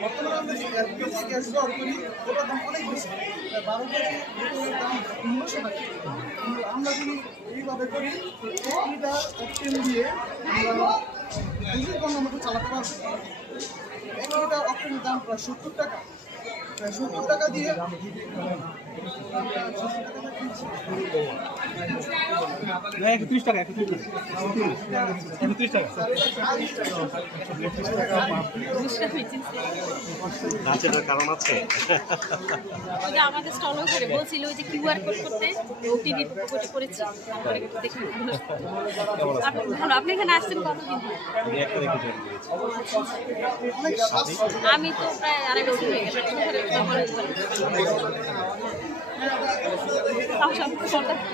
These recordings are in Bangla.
বর্তমানে আমরা যে এলপিজি গ্যাস ব্যবহার করি ওটার দাম অনেক বেশি, 12 কেজি বোতলের দাম 1900 টাকা। কিন্তু আমরা যদি এইভাবে করি 1 লিটার অকটেন দিয়ে আমরা খুবই কম মতো চালাতে পারবো। 1 লিটার অকটেনের দাম প্রায় 70 টাকা। 70 টাকা দিয়ে একত্রিশ টাকা 31 টাকা। নাচের কারণ আছে। আমাদের স্টল করে বলছিল যে কিউআর কোড করতে ওটিডি কোডে করেছি। তারপরে দেখি ভালো। আপনি এখানে আসছেন কতদিন? আমি তো প্রায় 2.5 বছর হয়ে গেছে।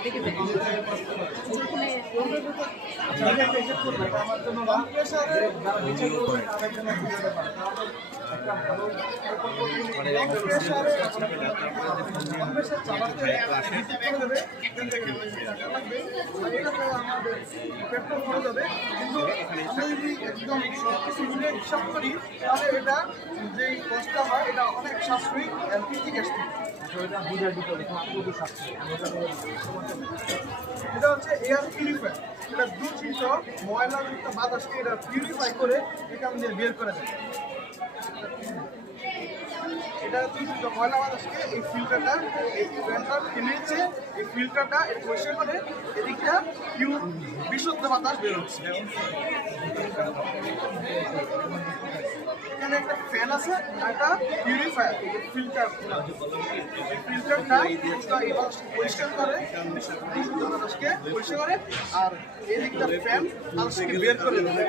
দেখে দেখি পেট্রোল খরচ হবে, কিন্তু আমরা যদি একদম সব কিছু মিলে হিসাব করি তাহলে এটা যেই কষ্টটা হয় এটা অনেক সাশ্রয়ী এলপিজি গ্যাস থেকে। এটা হচ্ছে এয়ার পিউরিফায়ার। এটা দূষিত ময়লাযুক্ত বাতাসকে এটা পিউরিফাই করে এখান দিয়ে বের করে দেয়। এটা দূষিত ময়লা বাতাসকে এই ফিল্টারটা এই ফ্যানটা টেনেছে, এই ফিল্টারটা এর পরিষ্কার করে এদিকটা বিশুদ্ধ বাতাস বের হচ্ছে। এখানে একটা ফ্যান আছে আর একটা পিউরিফায়ার ফিল্টার। ফিল্টারটা এই বাতাসকে পরিষ্কার করে, বিশুদ্ধ বাতাসকে পরিষ্কার করে, আর এদিকটা ফ্যান বাতাসকে বের করে দেয়।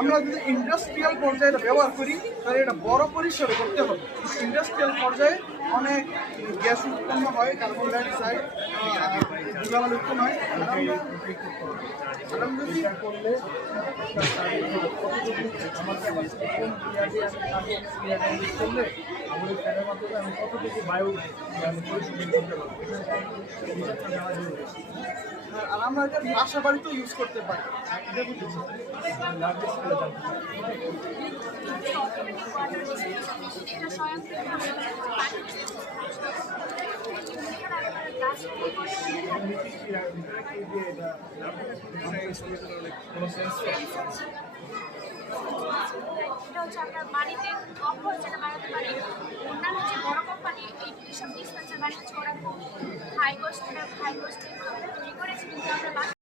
আমরা যদি ইন্ডাস্ট্রিয়াল পর্যায়ে এটা ব্যবহার করি তাহলে এটা বড় পরিসরে করতে হবে। ইন্ডাস্ট্রিয়াল পর্যায়ে অনেক গ্যাস উৎপন্ন হয়, কার্বন ডাইঅক্সাইড ধুলাবালি উৎপন্ন হয়। যদি করলে আমাদের ফ্যানের মাধ্যমে আমি কতটুকু বায়ু পরিশোধন করতে পারবো, আর আমরা এটা বাসা বাড়িতেও ইউজ করতে পারি। এটা হচ্ছে আমরা বাড়িতে কম খরচে বানাতে পারি। অন্যান্য যে বড় কোম্পানি এইসব ডিসপেন্সার বানিয়েছে ওরা খুব হাই কস্ট তৈরি করেছে, কিন্তু আমরা